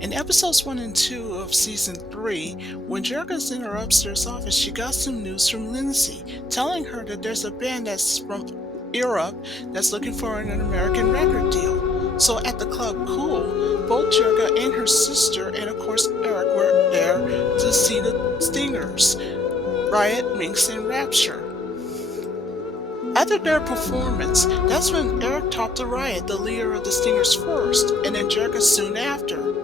In episodes 1 and 2 of season 3, when Jerrica's in her upstairs office, she got some news from Lindsay, telling her that there's a band that's from Europe that's looking for an American record deal. So at the club Cool, both Jerrica and her sister, and of course Eric, were there to see the Stingers, Riot, Minx, and Rapture. After their performance, that's when Eric talked to Riot, the leader of the Stingers, first, and then Jerrica soon after.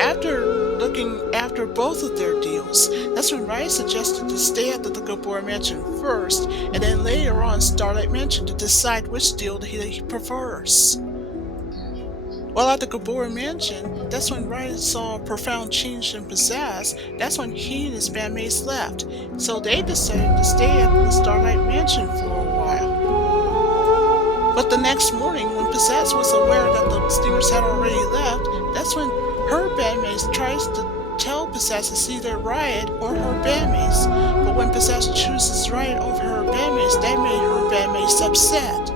After looking after both of their deals, that's when Riot suggested to stay at the Gabor Mansion first, and then later on Starlight Mansion to decide which deal he prefers. While at the Gabor Mansion, that's when Riot saw a profound change in Pizzazz. That's when he and his bandmates left, so they decided to stay at the Starlight Mansion for a while. But the next morning, when Pizzazz was aware that the Stingers had already left, that's when her bandmates tries to tell Pizzazz to see their Riot or her bandmates. But when Pizzazz chooses Riot over her bandmates, that made her bandmates upset.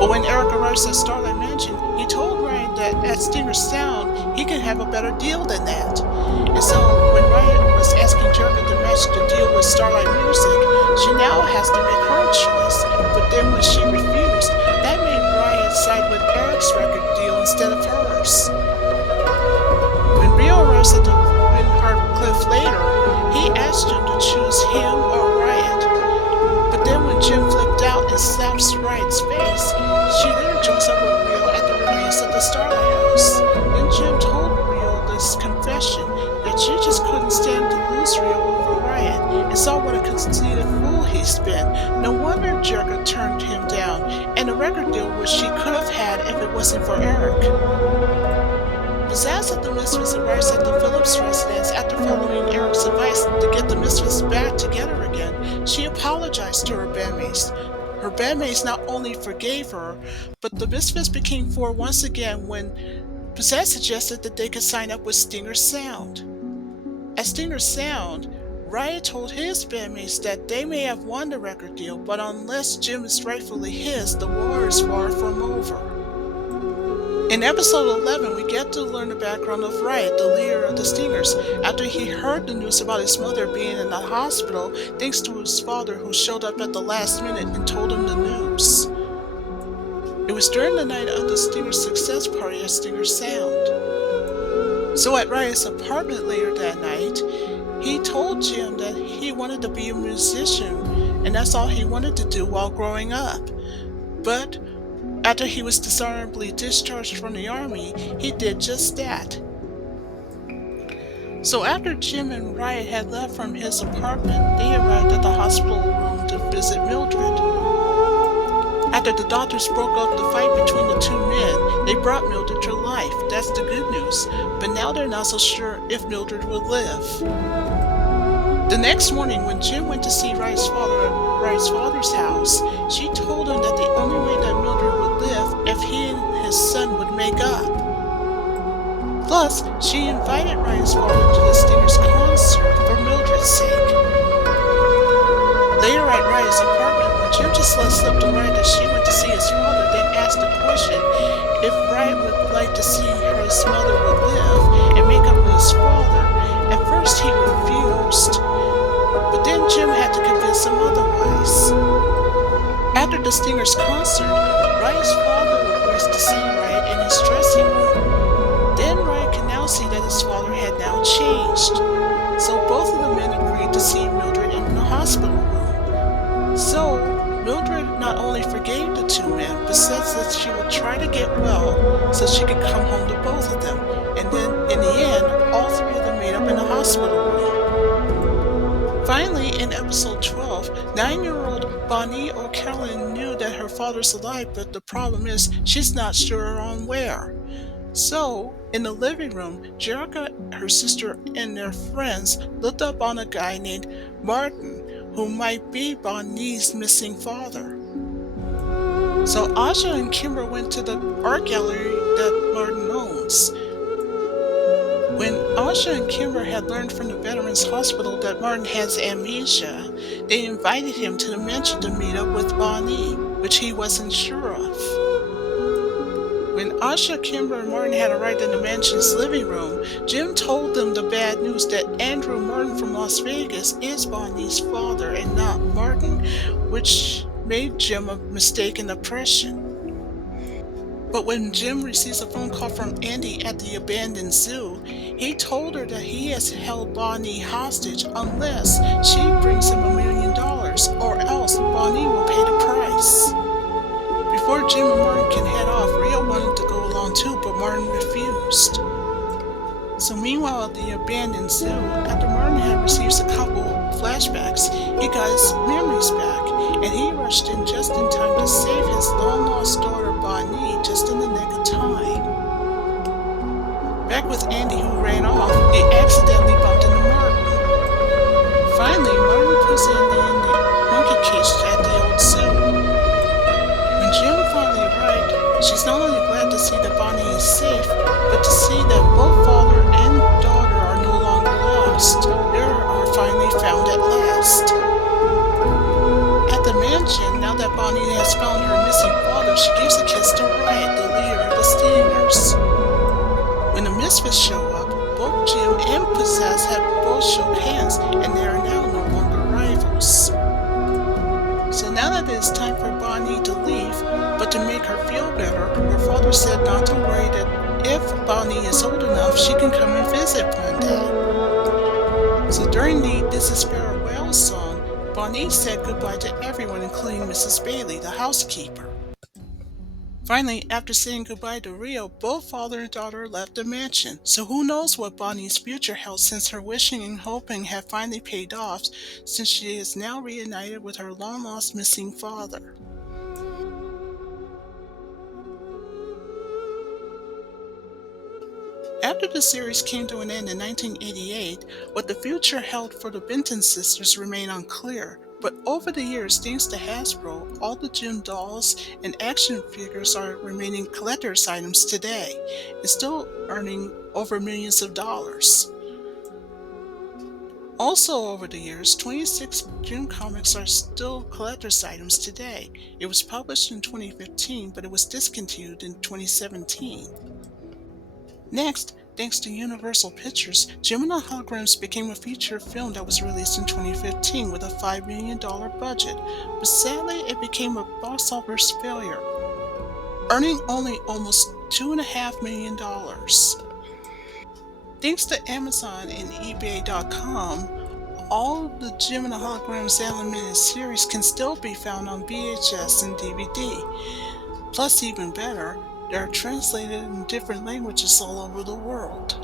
But when Eric arrives at Starlight Mansion, he told Riot that at Stinger Sound, he can have a better deal than that. And so when Riot was asking Jerrica to match the deal with Starlight Music, she now has to make her choice. But then when she refused, that made Riot side with Eric's record deal instead of hers. When Rio arrives at the Windhart Cliff later, he asked Jim to choose him or Riot. But then when Jim flipped out and slaps Riot's face, she later joins up with Rio at the remains of the Starlight House. Then Jim told Rio this confession that she just couldn't stand to lose Rio over Riot, and saw what a conceited fool he's been. No wonder Jerrica turned him down, and a record deal which she could have had if it wasn't for Eric. Pizzazz at the Misfits arrives at the Phillips residence after following Eric's advice to get the Misfits back together again. She apologized to her bandmates. Her bandmates not only forgave her, but the Misfits became four once again when Pizzazz suggested that they could sign up with Stinger Sound. At Stinger Sound, Riot told his bandmates that they may have won the record deal, but unless Jim is rightfully his, the war is far from over. In episode 11, we get to learn the background of Riot, the leader of the Stingers, after he heard the news about his mother being in the hospital thanks to his father, who showed up at the last minute and told him the news. It was during the night of the Stingers' success party at Stinger Sound. So at Riot's apartment later that night, he told Jim that he wanted to be a musician, and that's all he wanted to do while growing up. But after he was dishonorably discharged from the army, he did just that. So after Jim and Riot had left from his apartment, they arrived at the hospital room to visit Mildred. After the doctors broke up the fight between the two men, they brought Mildred to life. That's the good news. But now they're not so sure if Mildred would live. The next morning, when Jim went to see Riot's father at Riot's father's house, she told him that the only way that Mildred would live if he and his son would make up. Plus, she invited Riot's father to the Stingers concert for Mildred's sake. Later at Riot's apartment, when Jim just let slip to Riot that she went to see his father, then asked the question if Riot would like to see his mother would live and make up with his father. At first he refused, but then Jim had to convince him otherwise. After the Stingers concert, Riot's father agrees to see Riot in his dressing room. Then Riot can now see that his father had now changed. So both of the men agreed to see Mildred in the hospital room. So Mildred not only forgave the two men, but says that she would try to get well so she could come home to both of them. And then in the end, all three of them made up in the hospital room. Finally, in episode 12, 9-year-old Bonnie O'Callaghan knew that her father's alive, but the problem is she's not sure on where. So, in the living room, Jerrica, her sister, and their friends looked up on a guy named Martin, who might be Bonnie's missing father. So Asha and Kimber went to the art gallery that Martin owns. When Asha and Kimber had learned from the Veterans Hospital that Martin has amnesia, they invited him to the mansion to meet up with Bonnie, which he wasn't sure of. When Asha, Kimber, and Martin had arrived in the mansion's living room, Jim told them the bad news that Andrew Martin from Las Vegas is Bonnie's father and not Martin, which made Jim a mistaken impression. But when Jim receives a phone call from Andy at the abandoned zoo, he told her that he has held Bonnie hostage unless she brings him $1 million, or else Bonnie will pay the price. Before Jim and Martin can head off, Rio wanted to go along too, but Martin refused. So meanwhile at the abandoned zoo, after Martin had received a couple flashbacks, he got his memories back, and he rushed in just in time to save his long-lost daughter Bonnie just in the nick of time. Back with Andy, who ran off, he accidentally bumped into Martin. Finally, Martin puts Andy in the monkey cage at the old zoo. When Jim finally arrived, she's not only glad to see that Bonnie is safe, but to see that both father and daughter are no longer lost. They are finally found at last. At the mansion, now that Bonnie has found her missing father, she gives a kiss to Riot, the leader of the Stingers. When the Misfits show up, both Jim and Possess have both shook hands, and they are now no longer rivals. So now that it is time for Bonnie to leave, but to make her feel better, her father said not to worry, that if Bonnie is old enough, she can come and visit one day. So during the This Is Farewell song, Bonnie said goodbye to everyone, including Mrs. Bailey, the housekeeper. Finally, after saying goodbye to Rio, both father and daughter left the mansion. So who knows what Bonnie's future held, since her wishing and hoping have finally paid off, since she is now reunited with her long-lost missing father. After the series came to an end in 1988, what the future held for the Benton sisters remained unclear. But over the years, thanks to Hasbro, all the Jim dolls and action figures are remaining collector's items today, and still earning over millions of dollars. Also over the years, 26 Jim comics are still collector's items today. It was published in 2015, but it was discontinued in 2017. Next, thanks to Universal Pictures, Jim and the Holograms became a feature film that was released in 2015 with a $5 million budget, but sadly it became a box office failure, earning only almost $2.5 million. Thanks to Amazon and eBay.com, all the Jim and the Holograms animated series can still be found on VHS and DVD. Plus, even better, they are translated in different languages all over the world.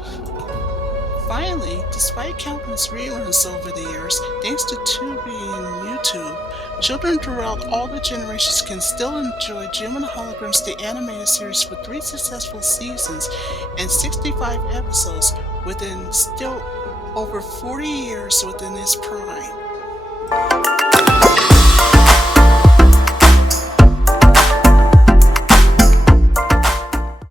Finally, despite countless reruns over the years, thanks to Tubi and YouTube, children throughout all the generations can still enjoy Jim and the Holograms, the animated series, for 3 successful seasons and 65 episodes within still over 40 years within its prime.